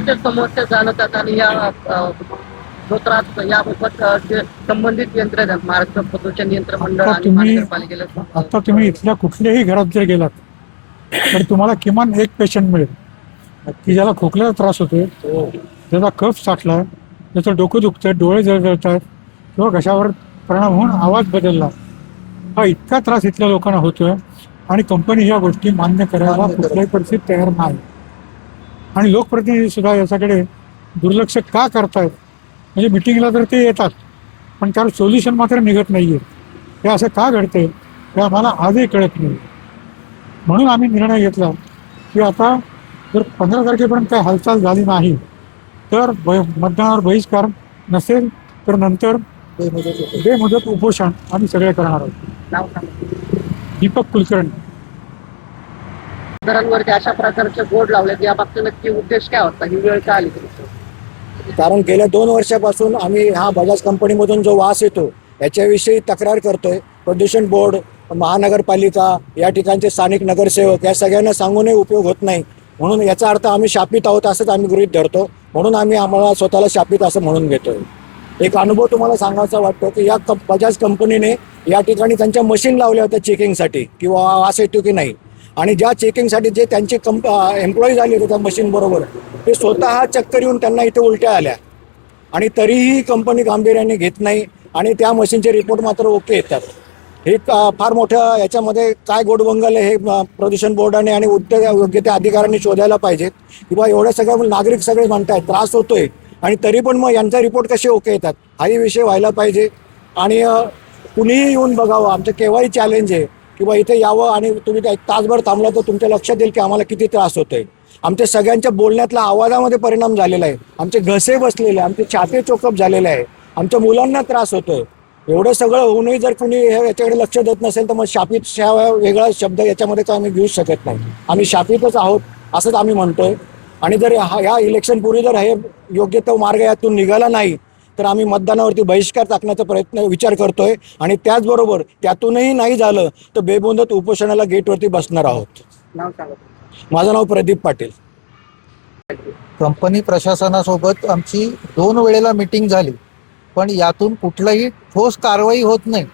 आरोग्याच्या समस्या जाणवतात आणि या जो त्रास याबाबत जे संबंधित यंत्रणा महाराष्ट्र प्रदूषण नियंत्रण मंडळ आता आणि तुम्ही- महानगरपालिकेला आता तुम्ही इथल्या कुठल्याही घरात जर गेलात तर तुम्हाला किमान एक पेशंट मिळेल. की ज्याला खोकल्याचा त्रास होतोय ज्याचा कफ साठला ज्याचं डोकं दुखतंय डोळे जळजळतात किंवा घशावर परिणाम होऊन आवाज बदलला हा इतका त्रास इथल्या लोकांना होतोय आणि कंपनी ह्या गोष्टी मान्य करायला कुठल्याही परिस्थितीत तयार नाही. आणि लोकप्रतिनिधी सुद्धा याच्याकडे दुर्लक्ष का करतायत? म्हणजे मिटिंगला तर ते येतात पण त्यावर सोल्युशन मात्र निघत नाही आहे हे असं का घडते हे आम्हाला आजही कळत नाही. म्हणून आम्ही निर्णय घेतला की आता जर पंधरा तारखेपर्यंत काही हालचाल झाली नाही तर ब- मतदानावर बहिष्कार नसेल तर नंतर बेमुदत उपोषण आम्ही सगळे करणार आहोत. दीपक कुलकर्णी. दरांवरती अशा प्रकारचे बोर्ड लावलेत या बाबतीत नक्की उद्देश काय होता? ही वेळ का आली कारण गेल्या दोन वर्षापासून आम्ही हा बजाज कंपनीमधून जो वास येतो याच्याविषयी तक्रार करतोय. प्रदूषण बोर्ड महानगरपालिका या ठिकाणचे स्थानिक नगरसेवक या सगळ्यांना सांगूनही उपयोग होत नाही. म्हणून याचा अर्थ आम्ही शापित आहोत असंच आम्ही गृहित धरतो. म्हणून आम्ही आम्हाला स्वतःला शापित असं म्हणून घेतोय. एक अनुभव तुम्हाला सांगायचा वाटतो की या बजाज कंपनीने या ठिकाणी त्यांच्या मशीन लावल्या होत्या चेकिंगसाठी किंवा वास येतो की नाही. आणि ज्या चेकिंगसाठी जे त्यांचे कंप एम्प्लॉईज आले होते त्या मशीनबरोबर ते स्वतः चक्कर येऊन त्यांना इथे उलट्या आल्या. आणि तरीही कंपनी गांभीर्याने घेत नाही आणि त्या मशीनचे रिपोर्ट मात्र ओके येतात. हे फार मोठ्या याच्यामध्ये काय गोडबंगल आहे हे प्रदूषण बोर्डाने आणि उद्योग योग्य त्या अधिकाऱ्यांनी शोधायला पाहिजेत किंवा एवढ्या सगळ्या नागरिक सगळे म्हणतायत त्रास होतोय. आणि तरी पण मग यांचा रिपोर्ट कसे ओके येतात? हाही विषय व्हायला पाहिजे. आणि कुणीही येऊन बघावं. आमचं केव्हाही चॅलेंज आहे. किंवा इथे यावं आणि तुम्ही एक तासभर थांबला तर तुमच्या लक्षात येईल की आम्हाला किती त्रास होतोय. आमच्या सगळ्यांच्या बोलण्यातला आवाजामध्ये परिणाम झालेला आहे. आमचे घसे बसलेले आहे, आमचे छाते चोकअप झालेले आहे. आमच्या मुलांना त्रास होतोय. एवढं सगळं होऊनही जर कुणी याच्याकडे लक्ष देत नसेल तर मग शापित ह्या वेगळा शब्द याच्यामध्ये काय आम्ही घेऊच शकत नाही. आम्ही शापितच आहोत असंच आम्ही म्हणतोय. आणि जर हा- या जर हे योग्य तो मार्ग यातून निघाला नाही तर आम्ही मतदानावरती बहिष्कार टाकण्याचा प्रयत्न विचार करतोय आणि त्याचबरोबर त्यातूनही नाही झालं तर बेबोंदत उपोषणाला गेटवरती बसणार आहोत. नाव सांगा माझं नाव प्रदीप पाटील. कंपनी प्रशासनासोबत आमची दोन वेळेला मीटिंग झाली पण यातून कुठलाही ठोस कारवाई होत नाही.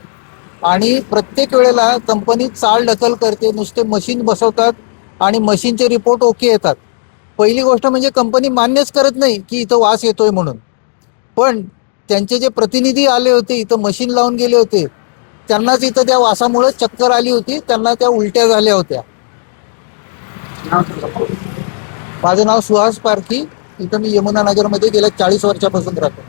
आणि प्रत्येक वेळेला कंपनी चाल ढकल करते नुसते मशीन बसवतात आणि मशीनचे रिपोर्ट ओके येतात. पहिली गोष्ट म्हणजे कंपनी मान्यच करत नाही की इथं वास येतोय म्हणून. पण त्यांचे जे प्रतिनिधी आले होते इथं मशीन लावून गेले होते त्यांनाच इथं त्या वासामुळे चक्कर आली होती त्यांना त्या उलट्या झाल्या होत्या. माझं नाव सुहास पारखी इथं मी यमुनानगरमध्ये गेल्या चाळीस वर्षापासून राहतो.